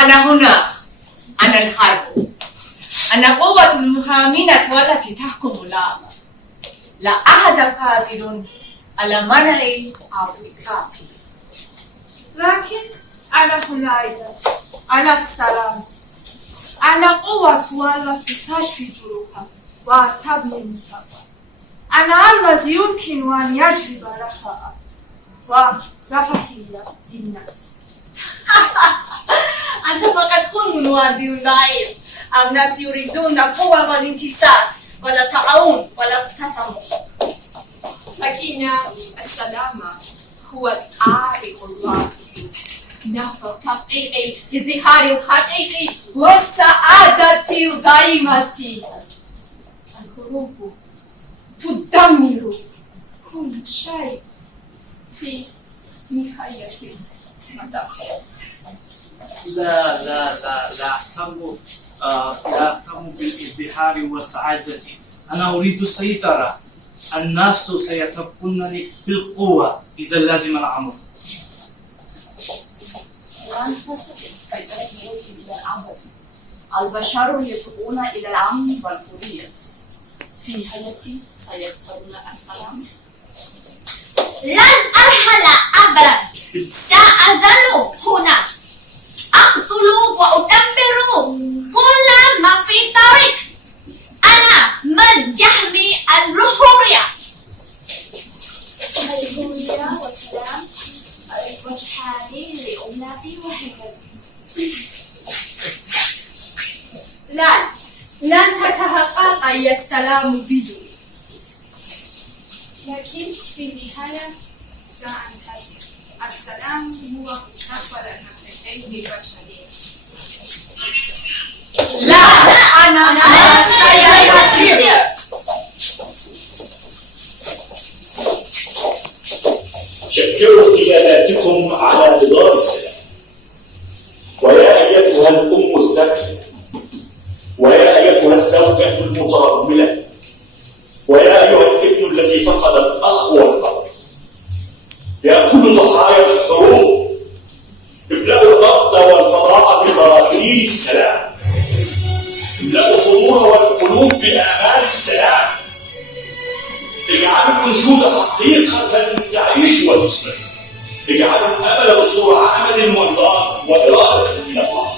أنا هنا. أنا الحرب. أنا قوة المهامنة والتي تحكم العالم. لا أحد قادر على منع أو إيقافي. لكن أنا هنا أيضا. أنا السلام. أنا قوة والتي تشفي جروحا وتبني المستقبل. أنا الذي يمكن أن يجلب رخاء ورفاهية للناس. أنت فقط كن وادي ضعيف. الناس يريدون القوة والانتصار ولا التعاون ولا التسامح. لكن السلام هو الطريق الواحد نحو تحقيق الازدهار الحقيقي والسعادة الدائمة. الحروب تدمر كل شيء في نهاية المطاف. لا أهتم بالازدهار والسعادة. أنا أريد السيطرة. الناس سيتركونني بالقوة إذا لازم الأمر. لن تستطيع سيطرة الملك إلى الأبد. البشر يسعون إلى الأمن والحرية. في نهاية سيختارون السلام. لن أرحل أبدا. سأظل هنا أقتل وأدمر كل ما في طريق. أنا من يحمي الحرية. الحرية والسلام وجهان لأمتي وحكمتي. لن تتحقق السلام بدون، لكن في النهاية سأنتصر. السلام هو مستقبل الحقيقي للبشرية. لا أنا سأنتصر. شكروا قياداتكم على نضال السلام. ويا أيتها الأم الذكية، ويا أيتها الزوجة المترملة، ويا أيها الابن الذي فقد الأخ والأب، يا كل ضحايا الحروب، املأوا الأرض والفضاء ببراكين السلام. املأوا الصدور والقلوب بآمال السلام. اجعلوا الوجود حقيقة تعيش وتثمر. اجعلوا الأمل بصورة عمل ونضال وإرادة من الله.